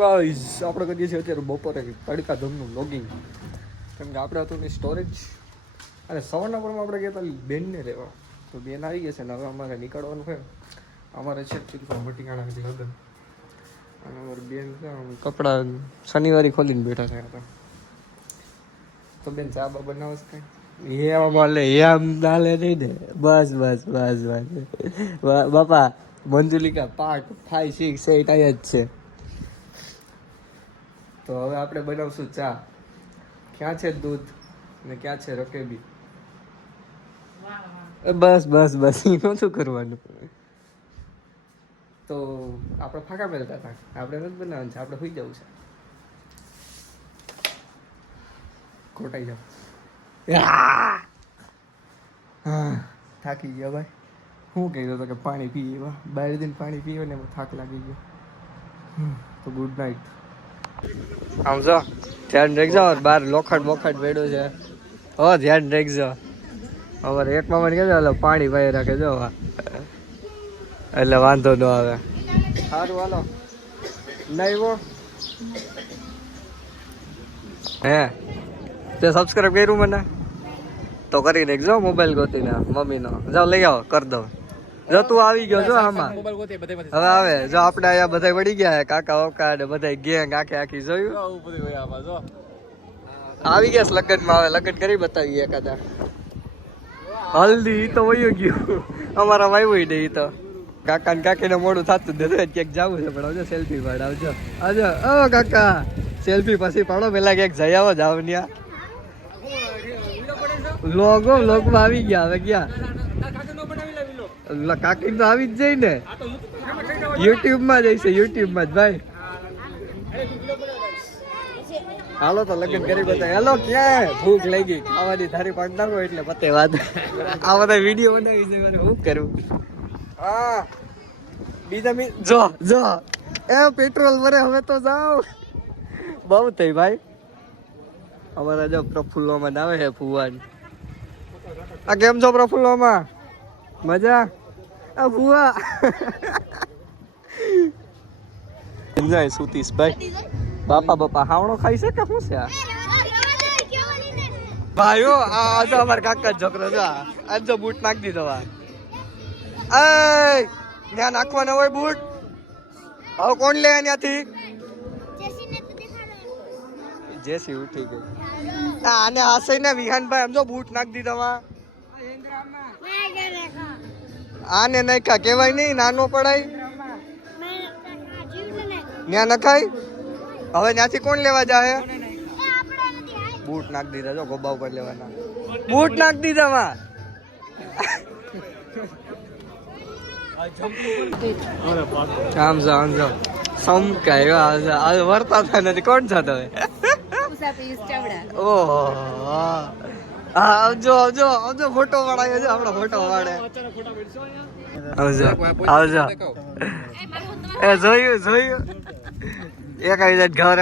Guys આપણે કરીએ છીએ અત્યારે બપોરે તડકા ધમનું લોગિંગ, કેમ કે આપણે હતું ને સ્ટોરેજ અને સવારના પરમાં આપણે ગયા હતા બેનને રહેવા, તો બેન આવી ગયા છે ને હવે અમારે નીકળવાનું છે. અમારે છે વટીકાણાથી લગ્ન અને અમારી બેન છે કપડાં શનિવારે ખોલીને બેઠા થયા હતા. તો બેન ચા બા બનાવે છે કઈ એમ બોલે એમ નાલે નહીં ને બસ બસ બસ બસ બાપા મંજુલિકા પાર્ટ 5, 6, 8 આયા જ છે. તો હવે આપણે બનાવશું ચા. ક્યાં છે દૂધ ને ક્યાં છે રકેબી? બસ બસ બસ એ નહોતું કરવાનું. તો આપણે ફાંકા મેળતા હતા, આપણે નથી બનાવવાનું છે, આપણે સુઈ જવું છે. ખોટાઈ જાવ. હા થાકી ગયો ભાઈ. શું કહેતો હતો કે પાણી પીએ, બહાર જઈને પાણી પીવે ને એમાં થાક લાગી ગયો. તો ગુડ નાઇટ. આમ જો ધ્યાન રાખજો, બાર લોખંડ મોખંડ વેડું છે. હો ધ્યાન રાખજો. અમારે એક મામાને કહેજો એટલે પાણી પાઈ રાખે જો, એટલે વાંધો ન આવે. સારું હાલો નહીં વો હે તે સબસ્ક્રાઈબ કર્યું મને તો કરી નાખજો. મોબાઈલ ગોતીને મમ્મીનો જાઓ લઈ આવો કરી દો. જો તું આવી ગયો જો આમાં હવે આવે જો આપણે અહીંયા બધા વળી ગયા કાકા ઓકા ને બધા ગેંગ આખી જોયું આવી ગયા લગ્નમાં. આવે લગ્ન કરી બતાવીએ એકાદા. હલ્દી તો વયો ગયું અમારા વાઈ ને. તો કાકા ને કાકીને મોડું થતું જ નથી, ક્યાંક જવું છે પણ આવજો સેલ્ફી પાડ. આવજો આવજો ઓ કાકા સેલ્ફી પછી પાડો, પેલા ક્યાંક જઈ આવો જાવ ન્યા. લોગમાં આવી ગયા હવે ગયા કાકી તો આવી જ જાય ને, યુટ્યુબ માં જઈશે યુટ્યુબ માં જ ભાઈ. હાલો તો લગ્ન કરી બતાવે. હેલો ક્યાં ભૂખ લાગી ખાવાની થારી પાડ નાખો એટલે પતે વાત. આ બધા વિડીયો બનાવી છે મને શું કરું. હા બીજા જો જો એ પેટ્રોલ ભરે હવે તો જાઓ. બહુ થઈ ભાઈ. અમારા જો પ્રફુલ્લોમાં આવે છે ફુવાન. આ કેમ છો પ્રફુલ્લોમાં? મજા આ ફુવા એન્જોય સુતીશ ભાઈ. બાપા હાવણો ખાઈ છે કે શું છે આ ભાઈઓ? આ જો અમાર કાકા છોકરો જો આજ જો બૂટ નાખી દીધો. એ ત્યાં નાખવાના હોય બૂટ. હવે કોણ લે ત્યાંથી? જેસી ઉઠી ગઈ. આને હાસે ને વિહાનભાઈ સમજો બૂટ નાખી દીધા. આને નાખ્યા કેવાય નહીં, નાનો પડાય ત્યાં નખાય. હવે ત્યાંથી કોણ લેવા જાય? બૂટ નાખી દીધા જો ગોબા ઉપર લેવાના. બૂટ નાખી દીધા. આમ જો આમ જો સમકાય વર્તા નથી. કોણ છે તમે? ઓહો આવજો આવજો આવજો ફોટો પાડાયો છે આપડે. ફોટો પાડે આવજો આવજો. એ જોયું જોયું એક આવી જાય ઘર.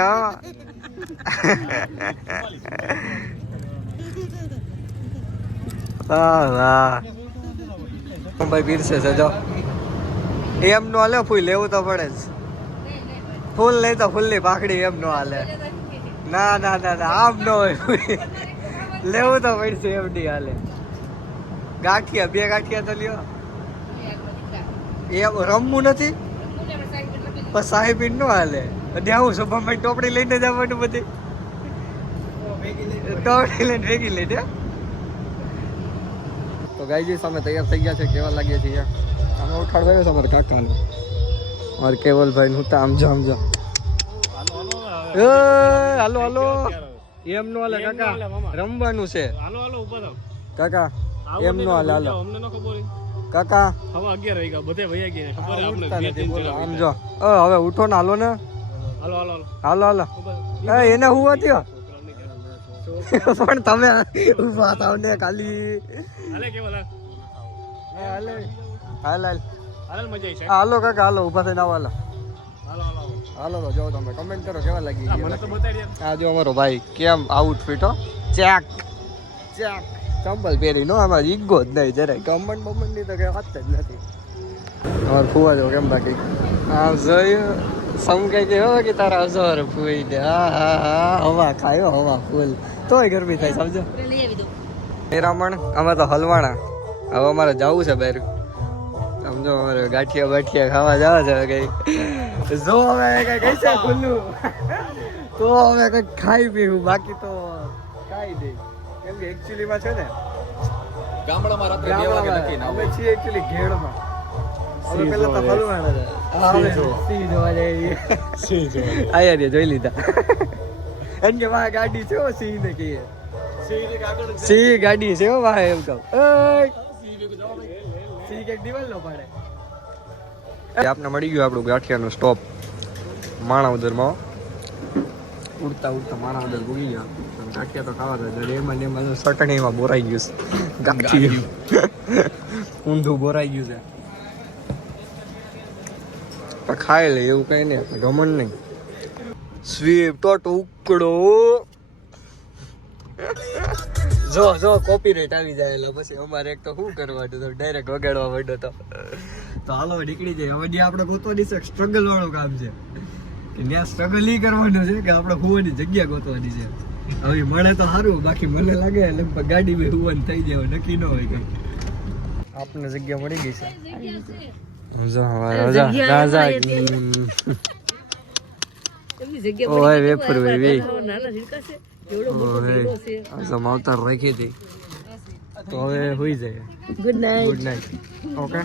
ભાઈ પીરસે છે જો. એમ નો હાલે ફૂલ લેવું તો પડે જ. ફૂલ નહીં તો ફૂલ ની પાકડી એમ નો હાલે. ના ના ના ના આમ ન હોય, લેવું તો પડશે એમ નહીં હાલે. ગાંઠિયા 2 ગાંઠિયા તો લ્યો. એમ રમવું નથી પણ સાહેબ નો હાલે. આવું શુભમભાઈ ટોપડી લઈને જવાનું, બધી ટોપડી લઈને ભેગી લઈને. તો ગાયજી સામે તૈયાર થઈ ગયા છે. કેવા લાગ્યા છીએ અમે ઉઠાડવાયો છે અમારા કાકાને, અમારે કેવલભાઈ હું તો આમ જો આમ જો. હાલો હાલો એમ નો હાલે કાકા, રમવાનું છે કાકા. એમ નો હાલે. હાલો કાકા આમ જો. હવે ઉઠો ને હાલો ને. હાલો હાલો એને હું થયો પણ તમે ઉભા થાવ ને ખાલી. હાલો કાકા હાલો ઉભા થઈને આવો. હાલો તો જો તમે કમેન્ટ કરો કેવા લાગી. આ જો અમારો ભાઈ કેમ આઉટફિટ હો ચેક ચેક ચંપલ પહેરી નો. આમાં ઈગો જ નહીં જરાય. કમેન્ટ બમેન્ટ ની તો કઈ વાત જ નથી. અમારે ફુવા જો કેમ બાકી. આ જોયું સમ કઈ કે હો કે તારા અસર ફૂઈ દે હા હવા ખાયો હવા ફૂલ તોય ગરમી થાય સમજો મેરામણ અમે તો હલવાણા હવે અમારે જવું છે બહાર સમજો અમારે ગાંઠિયા ખાવા જવા છે કઈ જો હવે કઈ કઈ છે ખુલ્લું તો હવે કઈ ખાઈ પીવું બાકી તો ખાઈ દે કેમ કે એકચ્યુઅલી માં છે ને ગામડામાં રાત્રે 2 વાગે નક્કી ના અમે છીએ એકચ્યુઅલી ઘેડમાં હવે પેલા તો હલવાણા હતા સી જોવા જઈએ આયા રે જોઈ લીધા એમ કે વાહ ગાડી છે સી ને કહીએ સી ગાડી છે વાહ એમ કહું સી કે દિવાલ નો પાડે આપને મળી ગયું આપણું ગાંઠિયાનો સ્ટોપ માણાવદરમાં ઉડતા માણાવદર ભૂગી ગયા ગાંઠિયા તો ખાવા હતા એમાં ને એમાં ચટણીમાં બોરાઈ ગયું છે ગાંઠિયું ઊંધું બોરાઈ ગયું છે પણ ખાઈ લે એવું કઈ નહીં ગમન નહીં સ્વીપ તો ટુકડો જો કોપીરાઈટ આવી જાય એટલે પછી અમારે એક તો શું કરવાનું તો ડાયરેક્ટ વગાડવા માંડ્યો તો હાલો નીકળી જાય હવે આપણે ગોતવાની છે સ્ટ્રગલ વાળું કામ છે કે ત્યાં સ્ટ્રગલ ઈ કરવાનું છે કે આપણે હોવાની જગ્યા ગોતવાની છે હવે મળે તો સારું બાકી મને લાગે લગભગ ગાડી બે હોવાનું થઈ જાય નક્કી ન હોય કઈ આપને જગ્યા મળી ગઈ છે ઓય વેફર વે માવતર રાખી હતી તો હવે હોઈ જાય ગુડ નાઇટ ઓકે